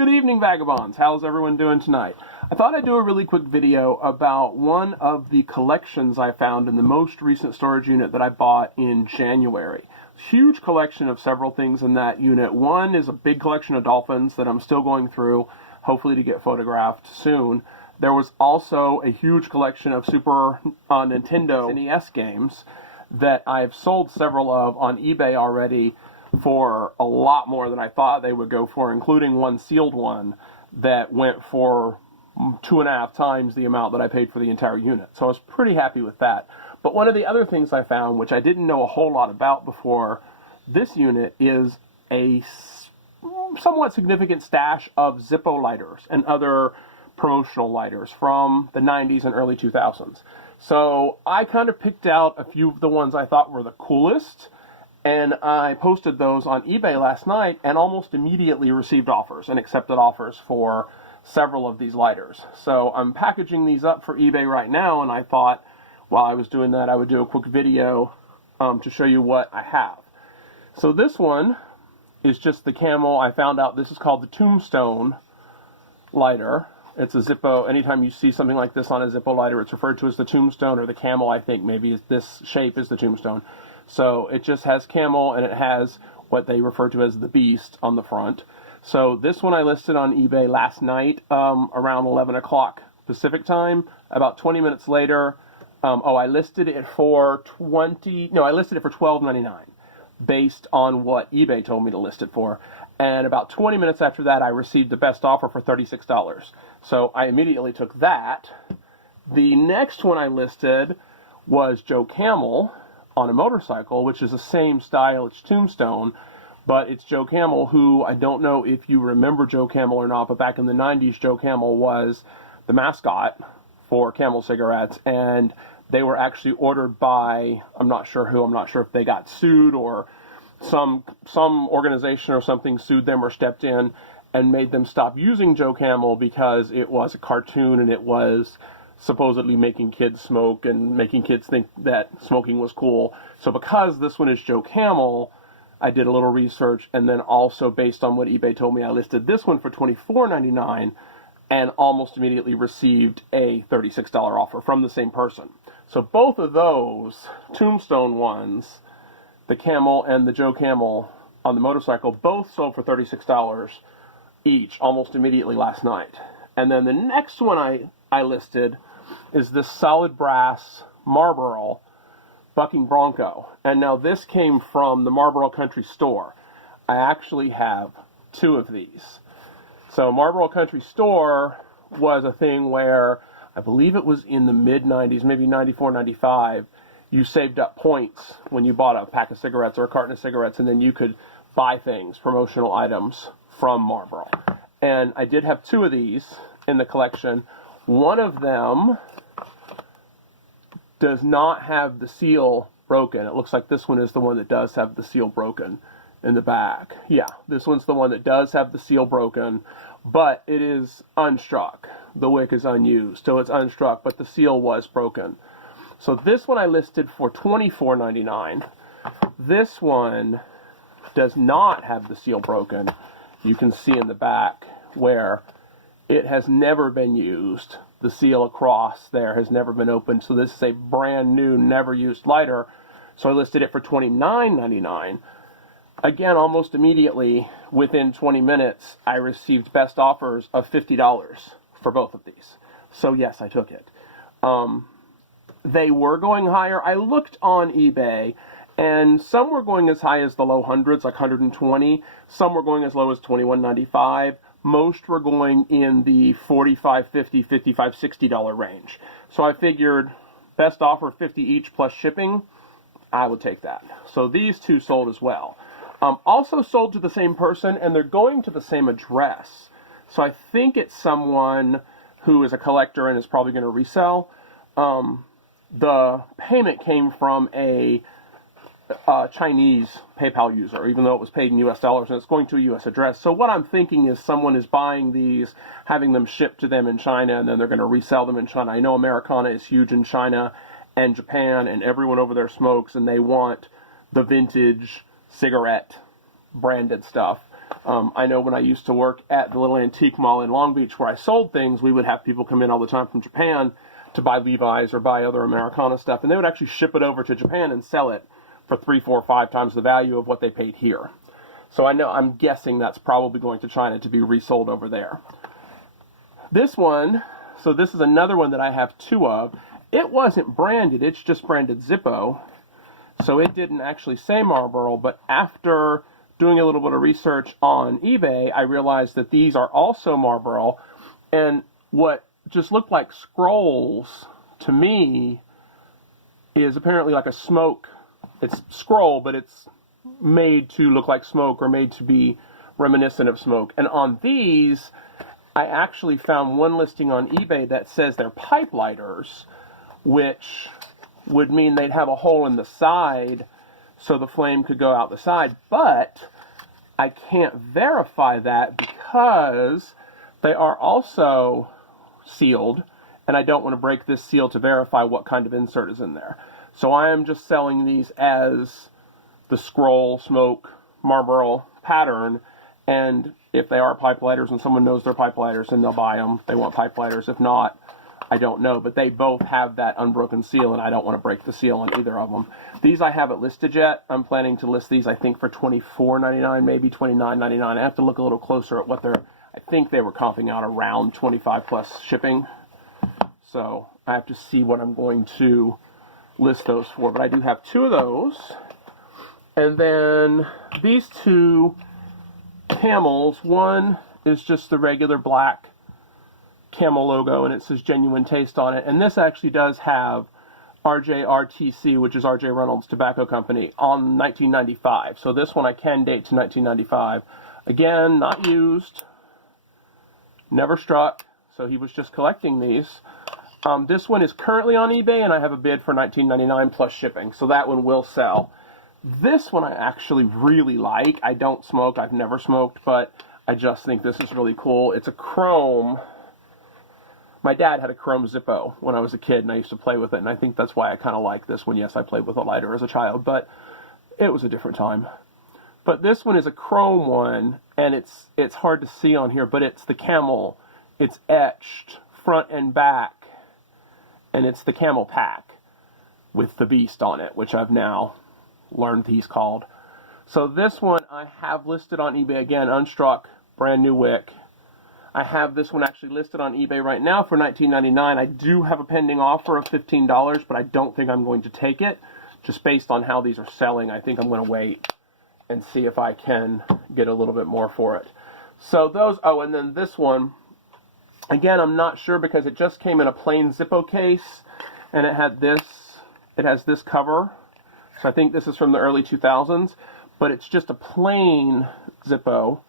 Good evening, vagabonds. How's everyone doing tonight? I thought I'd do a really quick video about one of the collections I found in the most recent storage unit that I bought in January. Huge collection of several things in that unit. One is a big collection of dolphins that I'm still going through, hopefully to get photographed soon. There was also a huge collection of Super Nintendo NES games that I've sold several of on eBay already for a lot more than I thought they would go for, including one sealed one that went for 2.5 times the amount that I paid for the entire unit. So I was pretty happy with that. But one of the other things I found, which I didn't know a whole lot about before this unit, is a somewhat significant stash of Zippo lighters and other promotional lighters from the 90s and early 2000s. So I kind of picked out a few of the ones I thought were the coolest, and I posted those on eBay last night and almost immediately received offers and accepted offers for several of these lighters. So I'm packaging these up for eBay right now, and I thought while I was doing that I would do a quick video to show you what I have. So this one is just the Camel. I found out this is called the Tombstone lighter. It's a Zippo. Anytime you see something like this on a Zippo lighter, it's referred to as the Tombstone, or the Camel, I think. Maybe this shape is the Tombstone. So it just has Camel, and it has what they refer to as the Beast on the front. So this one I listed on eBay last night around 11 o'clock Pacific time. About 20 minutes later, I listed it for $12.99 based on what eBay told me to list it for. And about 20 minutes after that, I received the best offer for $36. So I immediately took that. The next one I listed was Joe Camel on a motorcycle, which is the same style as Tombstone, but it's Joe Camel, who, I don't know if you remember Joe Camel or not, but back in the 90s, Joe Camel was the mascot for Camel cigarettes, and they were actually ordered by, I'm not sure who, I'm not sure if they got sued or some organization or something sued them or stepped in and made them stop using Joe Camel because it was a cartoon and it was supposedly making kids smoke and making kids think that smoking was cool. So because this one is Joe Camel, I did a little research, and then also based on what eBay told me, I listed this one for $24.99 and almost immediately received a $36 offer from the same person. So both of those Tombstone ones, the Camel and the Joe Camel on the motorcycle, both sold for $36 each almost immediately last night. And then the next one I listed is this solid brass Marlboro bucking bronco. And now this came from the Marlboro Country Store. I actually have 2 of these. So Marlboro Country Store was a thing where, I believe it was in the mid-90s, maybe 94, 95, you saved up points when you bought a pack of cigarettes or a carton of cigarettes, and then you could buy things, promotional items from Marlboro. And I did have 2 of these in the collection. One of them does not have the seal broken. It looks like this one is the one that does have the seal broken in the back. Yeah, this one's the one that does have the seal broken, but it is unstruck. The wick is unused, so it's unstruck, but the seal was broken. So this one I listed for $24.99. This one does not have the seal broken. You can see in the back where it has never been used. The seal across there has never been opened, so this is a brand new, never used lighter. So I listed it for $29.99. Again, almost immediately, within 20 minutes, I received best offers of $50 for both of these. So yes, I took it. They were going higher. I looked on eBay, and some were going as high as the low hundreds, like 120. Some were going as low as $21.95. Most were going in the $45, $50, $55, $60 range. So I figured best offer 50 each plus shipping, I would take that. So these 2 sold as well. Also sold to the same person, and they're going to the same address. So I think it's someone who is a collector and is probably going to resell. The payment came from a Chinese PayPal user, even though it was paid in US dollars, and it's going to a US address. So what I'm thinking is someone is buying these, having them shipped to them in China, and then they're going to resell them in China. I know Americana is huge in China and Japan, and everyone over there smokes, and they want the vintage cigarette branded stuff. I know when I used to work at the little antique mall in Long Beach where I sold things, we would have people come in all the time from Japan to buy Levi's or buy other Americana stuff, and they would actually ship it over to Japan and sell it for 3, 4, 5 times the value of what they paid here. So I'm guessing that's probably going to China to be resold over there. This one, so this is another one that I have 2 of. It wasn't branded, it's just branded Zippo. So it didn't actually say Marlboro, but after doing a little bit of research on eBay, I realized that these are also Marlboro. And what just looked like scrolls to me is apparently like a smoke. It's scroll, but it's made to look like smoke or made to be reminiscent of smoke. And on these, I actually found one listing on eBay that says they're pipe lighters, which would mean they'd have a hole in the side so the flame could go out the side. But I can't verify that because they are also sealed, and I don't want to break this seal to verify what kind of insert is in there. So I am just selling these as the scroll smoke Marlboro pattern, and if they are pipe lighters and someone knows they're pipe lighters, then they'll buy them. They want pipe lighters. If not, I don't know, but they both have that unbroken seal, and I don't want to break the seal on either of them. These I haven't listed yet. I'm planning to list these, I think, for $24.99, maybe $29.99. I have to look a little closer at what they're, I think they were comping out around 25 plus shipping. So I have to see what I'm going to list those for, but I do have 2 of those. And then these 2 camels, one is just the regular black camel logo, and it says Genuine Taste on it. And this actually does have RJRTC, which is RJ Reynolds Tobacco Company, on 1995. So this one I can date to 1995. Again, not used, never struck, so he was just collecting these. This one is currently on eBay, and I have a bid for $19.99 plus shipping, so that one will sell. This one I actually really like. I don't smoke, I've never smoked, but I just think this is really cool. It's a chrome. My dad had a chrome Zippo when I was a kid, and I used to play with it, and I think that's why I kind of like this one. Yes, I played with a lighter as a child, but it was a different time. But this one is a chrome one, and it's hard to see on here, but it's the camel. It's etched front and back, and it's the camel pack with the beast on it, which I've now learned he's called. So this one I have listed on eBay, again, unstruck, brand new wick. I have this one actually listed on eBay right now for $19.99. I do have a pending offer of $15, but I don't think I'm going to take it, just based on how these are selling. I think I'm going to wait and see if I can get a little bit more for it. So those, oh, and then this one, again, I'm not sure because it just came in a plain Zippo case, and it has this cover. So I think this is from the early 2000s, but it's just a plain Zippo.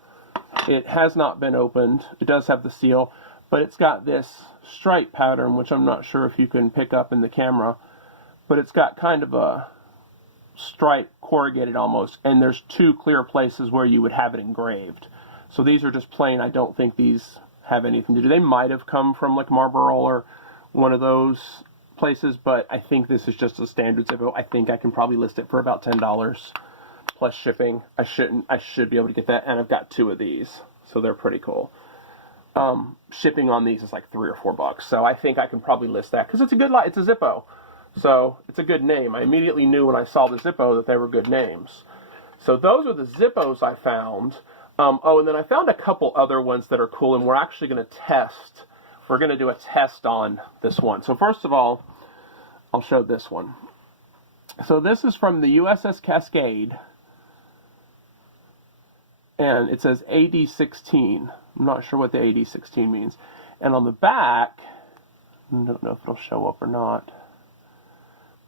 It has not been opened. It does have the seal, but it's got this stripe pattern, which I'm not sure if you can pick up in the camera, but it's got kind of a stripe corrugated almost, and there's 2 clear places where you would have it engraved. So these are just plain. I don't think these have anything to do. They might have come from like Marlboro or one of those places, but I think this is just a standard Zippo. I think I can probably list it for about $10 plus shipping. I should be able to get that, and I've got 2 of these, so they're pretty cool. Shipping on these is like $3 or $4, so I think I can probably list that because it's a good it's a Zippo, so it's a good name. I immediately knew when I saw the Zippo that they were good names. So those are the Zippos I found. Oh, and then I found a couple other ones that are cool, and we're actually going to test. We're going to do a test on this one. So first of all, I'll show this one. So this is from the USS Cascade, and it says AD-16. I'm not sure what the AD-16 means. And on the back, I don't know if it'll show up or not,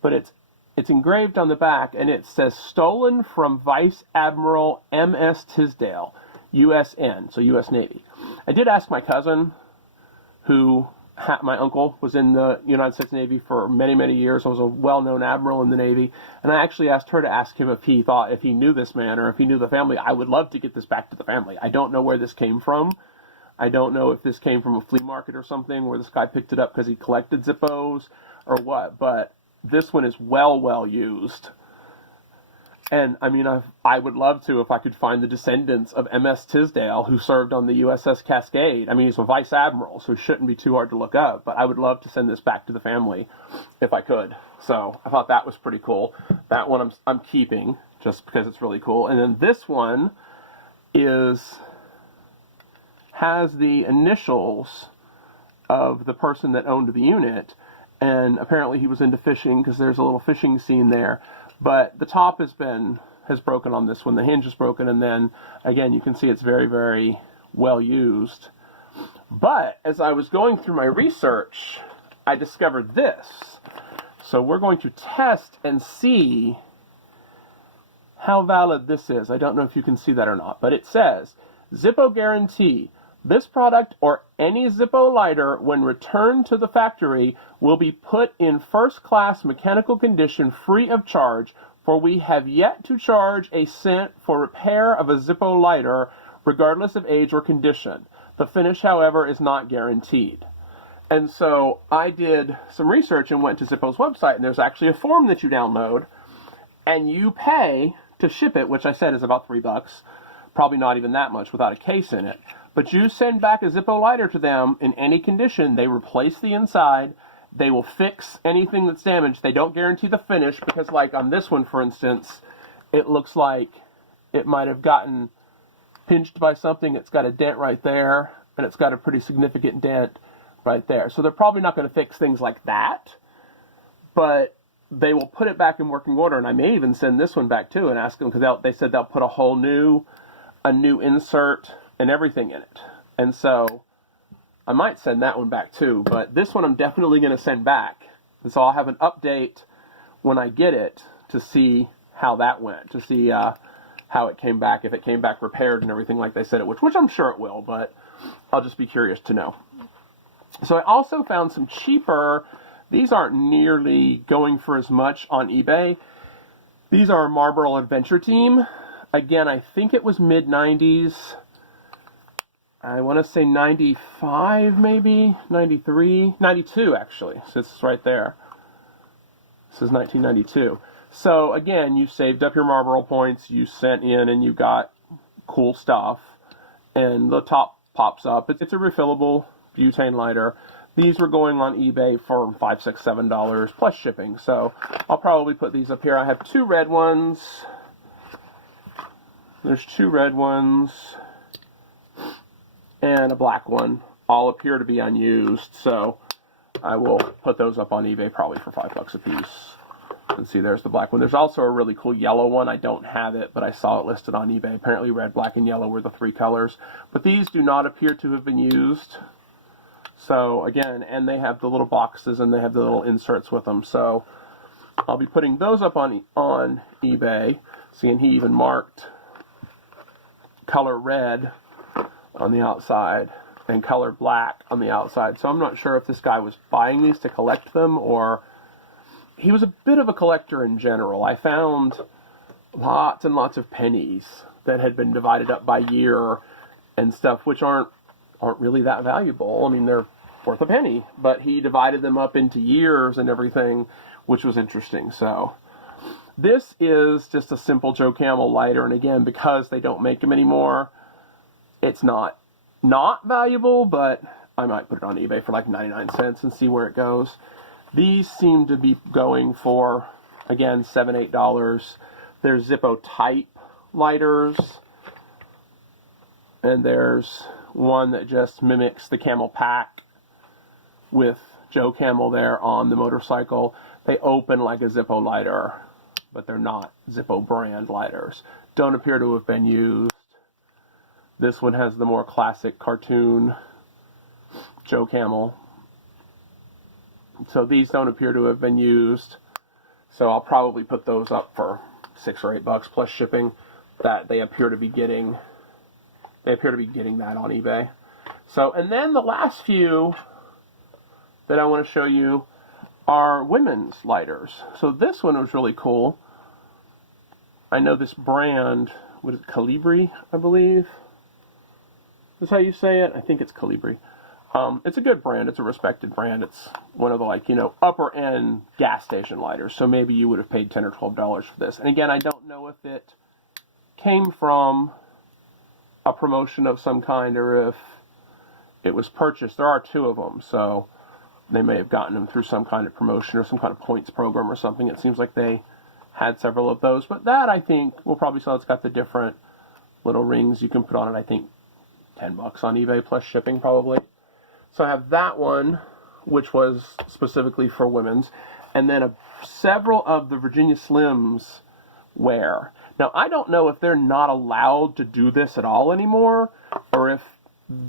but it's engraved on the back, and it says stolen from Vice Admiral M.S. Tisdale, USN, so U.S. Navy. I did ask my cousin, who my uncle was in the United States Navy for many, many years. I was a well-known admiral in the Navy, and I actually asked her to ask him if he knew this man or if he knew the family. I would love to get this back to the family. I don't know where this came from. I don't know if this came from a flea market or something where this guy picked it up because he collected Zippos or what, but this one is well used. And I mean, I would love to if I could find the descendants of M.S. Tisdale, who served on the USS Cascade. I mean, he's a vice admiral, so it shouldn't be too hard to look up. But I would love to send this back to the family if I could. So I thought that was pretty cool. That one I'm keeping just because it's really cool. And then this one has the initials of the person that owned the unit, and apparently he was into fishing because there's a little fishing scene there. But the top has broken on this one. The hinge is broken, and then again you can see it's very, very well used. But as I was going through my research, I discovered this. So we're going to test and see how valid this is. I don't know if you can see that or not, but it says, Zippo guarantee. This product or any Zippo lighter, when returned to the factory, will be put in first-class mechanical condition free of charge, for we have yet to charge a cent for repair of a Zippo lighter, regardless of age or condition. The finish, however, is not guaranteed. And so I did some research and went to Zippo's website, and there's actually a form that you download, and you pay to ship it, which I said is about $3, probably not even that much without a case in it. But you send back a Zippo lighter to them in any condition. They replace the inside. They will fix anything that's damaged. They don't guarantee the finish because, like on this one, for instance, it looks like it might have gotten pinched by something. It's got a dent right there, and it's got a pretty significant dent right there. So they're probably not going to fix things like that, but they will put it back in working order. And I may even send this one back too and ask them, because they said they'll put a new insert and everything in it. And so I might send that one back too, but this one I'm definitely going to send back. And so I'll have an update when I get it to see how that went, to see how it came back, if it came back repaired and everything like they said it would, which I'm sure it will, but I'll just be curious to know. So I also found some cheaper, these aren't nearly going for as much on eBay. These are Marlboro Adventure Team. Again, I think it was mid-90s. I want to say 95, maybe, 93, 92 actually, so it's right there. This is 1992. So again, you saved up your Marlboro points, you sent in and you got cool stuff, and the top pops up. It's a refillable butane lighter. These were going on eBay for $5, $6, $7 plus shipping, so I'll probably put these up here. I have two red ones. There's two red ones and a black one. All appear to be unused, so I will put those up on eBay probably for $5 a piece. And see, there's the black one. There's also a really cool yellow one. I don't have it, but I saw it listed on eBay. Apparently red, black, and yellow were the three colors. But these do not appear to have been used. So again, and they have the little boxes and they have the little inserts with them. So I'll be putting those up on eBay. See, and he even marked color red on the outside and color black on the outside. So I'm not sure if this guy was buying these to collect them, or he was a bit of a collector in general. I found lots and lots of pennies that had been divided up by year and stuff, which aren't really that valuable. I mean, they're worth a penny, but he divided them up into years and everything, which was interesting. So this is just a simple Joe Camel lighter, and again, because they don't make them anymore, it's not valuable, but I might put it on eBay for like 99 cents and see where it goes. These seem to be going for, again, $7, $8. They're Zippo type lighters, and there's one that just mimics the Camel Pack with Joe Camel there on the motorcycle. They open like a Zippo lighter, but they're not Zippo brand lighters. Don't appear to have been used. This one has the more classic cartoon Joe Camel. So these don't appear to have been used. So I'll probably put those up for $6 or $8 plus shipping. That they appear to be getting. They appear to be getting that on eBay. So, and then the last few that I want to show you are women's lighters. So this one was really cool. I know this brand, what is it, Calibri, I believe. Is how you say it? I think it's Calibri. It's a good brand. It's a respected brand. It's one of the, like, you know, upper end gas station lighters. So maybe you would have paid $10 or $12 for this. And again, I don't know if it came from a promotion of some kind or if it was purchased. There are two of them, so they may have gotten them through some kind of promotion or some kind of points program or something. It seems like they had several of those. But that, I think, will probably sell. It's got the different little rings you can put on it. I think $10 on eBay plus shipping probably. So I have that one, which was specifically for women's, and then several of the Virginia Slims wear. Now, I don't know if they're not allowed to do this at all anymore, or if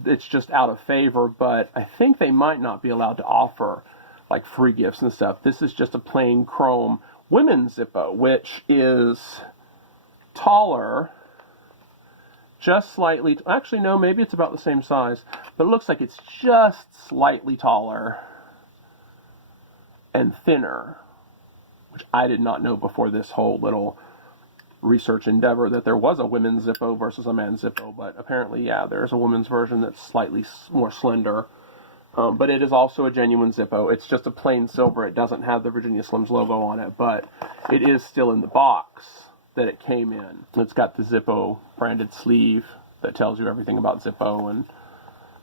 it's just out of favor, but I think they might not be allowed to offer like free gifts and stuff. This is just a plain chrome women's Zippo, which is taller, just slightly, actually no, maybe it's about the same size, but it looks like it's just slightly taller and thinner, which I did not know before this whole little research endeavor that there was a women's Zippo versus a man's Zippo, but apparently, yeah, there's a women's version that's slightly more slender, but it is also a genuine Zippo. It's just a plain silver. It doesn't have the Virginia Slims logo on it, but it is still in the box that it came in. It's got the Zippo branded sleeve that tells you everything about Zippo and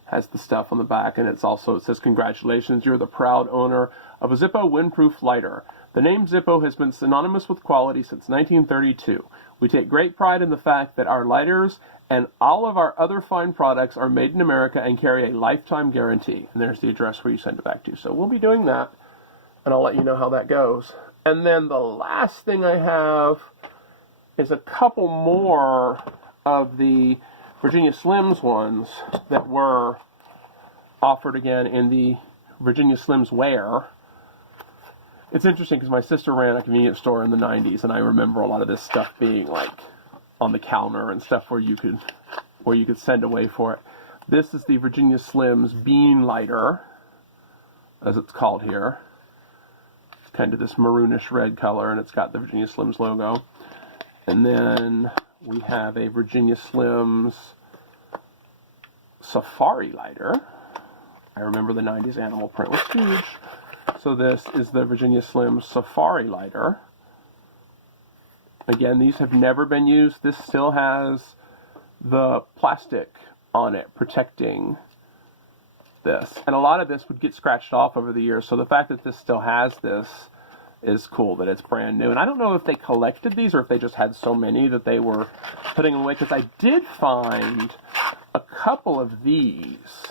has the stuff on the back, and it says, "Congratulations, you're the proud owner of a Zippo windproof lighter. The name Zippo has been synonymous with quality since 1932. We take great pride in the fact that our lighters and all of our other fine products are made in America and carry a lifetime guarantee." And there's the address where you send it back to. So we'll be doing that, and I'll let you know how that goes. And then the last thing I have is a couple more of the Virginia Slims ones that were offered again in the Virginia Slims wear. It's interesting because my sister ran a convenience store in the 90s, and I remember a lot of this stuff being like on the counter and stuff where you could send away for it. This is the Virginia Slims bean lighter, as it's called here. It's kind of this maroonish red color, and it's got the Virginia Slims logo. And then we have a Virginia Slims Safari lighter. I remember the 90s animal print was huge. So this is the Virginia Slims Safari lighter. Again, these have never been used. This still has the plastic on it protecting this. And a lot of this would get scratched off over the years. So the fact that this still has this is cool, that it's brand new. And I don't know if they collected these or if they just had so many that they were putting them away, because I did find a couple of these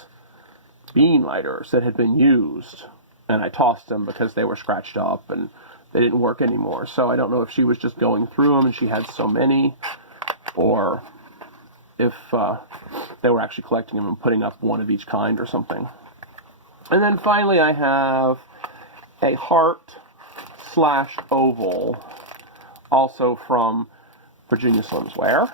bean lighters that had been used, and I tossed them because they were scratched up and they didn't work anymore. So I don't know if she was just going through them and she had so many, or if they were actually collecting them and putting up one of each kind or something. And then finally I have a heart/oval, also from Virginia Slims wear.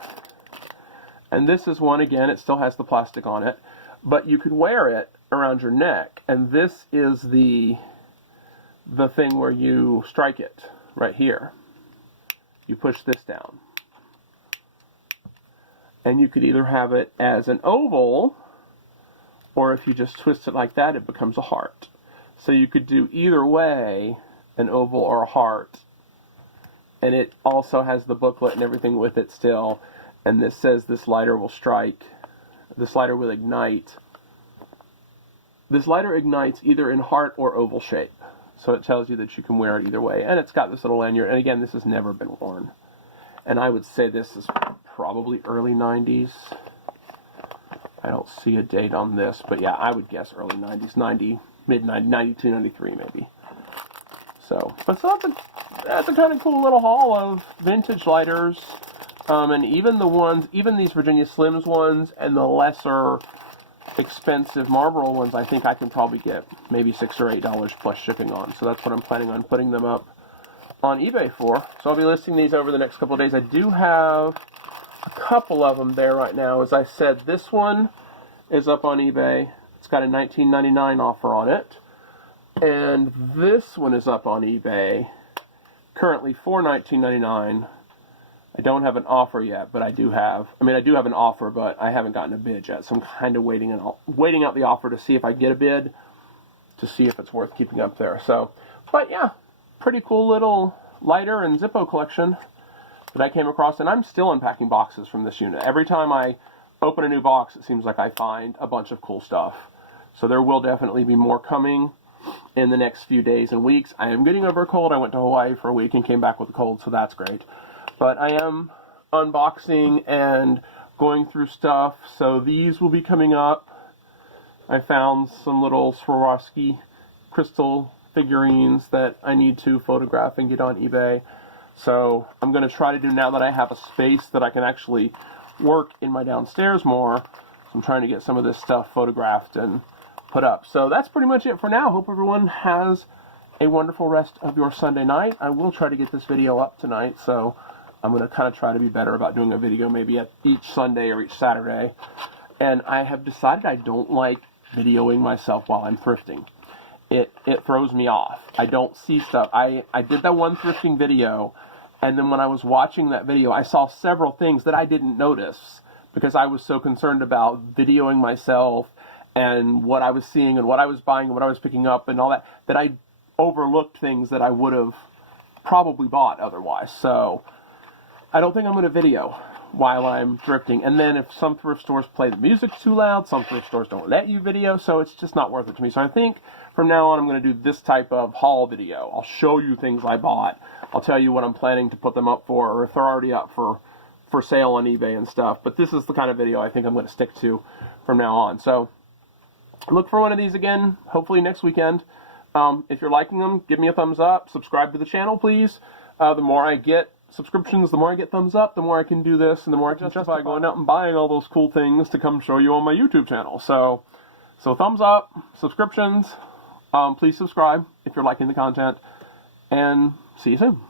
And this is one, again, it still has the plastic on it, but you could wear it around your neck. And this is the thing where you strike it right here. You push this down. And you could either have it as an oval, or if you just twist it like that, it becomes a heart. So you could do either way, an oval or a heart. And it also has the booklet and everything with it still. And this says this lighter will strike, this lighter will ignite. This lighter ignites either in heart or oval shape. So it tells you that you can wear it either way. And it's got this little lanyard. And again, this has never been worn. And I would say this is probably early 90s. I don't see a date on this, but yeah, I would guess early 90s, mid-90s, 92, 93 maybe. So that's a kind of cool little haul of vintage lighters. And even these Virginia Slims ones and the lesser expensive Marlboro ones, I think I can probably get maybe $6 or $8 plus shipping on. So that's what I'm planning on putting them up on eBay for. So I'll be listing these over the next couple of days. I do have a couple of them there right now. As I said, this one is up on eBay. It's got a $19.99 offer on it. And this one is up on eBay, currently for $19.99. I don't have an offer yet, but I do have an offer, but I haven't gotten a bid yet. So I'm kind of waiting out the offer to see if I get a bid, to see if it's worth keeping up there. So, but yeah, pretty cool little lighter and Zippo collection that I came across, and I'm still unpacking boxes from this unit. Every time I open a new box, it seems like I find a bunch of cool stuff. So there will definitely be more coming in the next few days and weeks. I am getting over a cold. I went to Hawaii for a week and came back with a cold, so that's great. But I am unboxing and going through stuff, so these will be coming up. I found some little Swarovski crystal figurines that I need to photograph and get on eBay. So I'm going to try to do, now that I have a space that I can actually work in my downstairs more, I'm trying to get some of this stuff photographed and put up. So that's pretty much it for now. Hope everyone has a wonderful rest of your Sunday night. I will try to get this video up tonight, so I'm going to kind of try to be better about doing a video maybe at each Sunday or each Saturday. And I have decided I don't like videoing myself while I'm thrifting. It throws me off. I don't see stuff. I did that one thrifting video, and then when I was watching that video, I saw several things that I didn't notice because I was so concerned about videoing myself and what I was seeing and what I was buying and what I was picking up and all that, that I overlooked things that I would have probably bought otherwise. So I don't think I'm going to video while I'm thrifting. And then if some thrift stores play the music too loud, some thrift stores don't let you video, so it's just not worth it to me. So I think from now on I'm going to do this type of haul video. I'll show you things I bought. I'll tell you what I'm planning to put them up for, or if they're already up for sale on eBay and stuff. But this is the kind of video I think I'm going to stick to from now on. So look for one of these again, hopefully next weekend. If you're liking them, give me a thumbs up. Subscribe to the channel, please. The more I get subscriptions, the more I get thumbs up, the more I can do this, and the more I can justify going out and buying all those cool things to come show you on my YouTube channel. So thumbs up, subscriptions. Please subscribe if you're liking the content, and see you soon.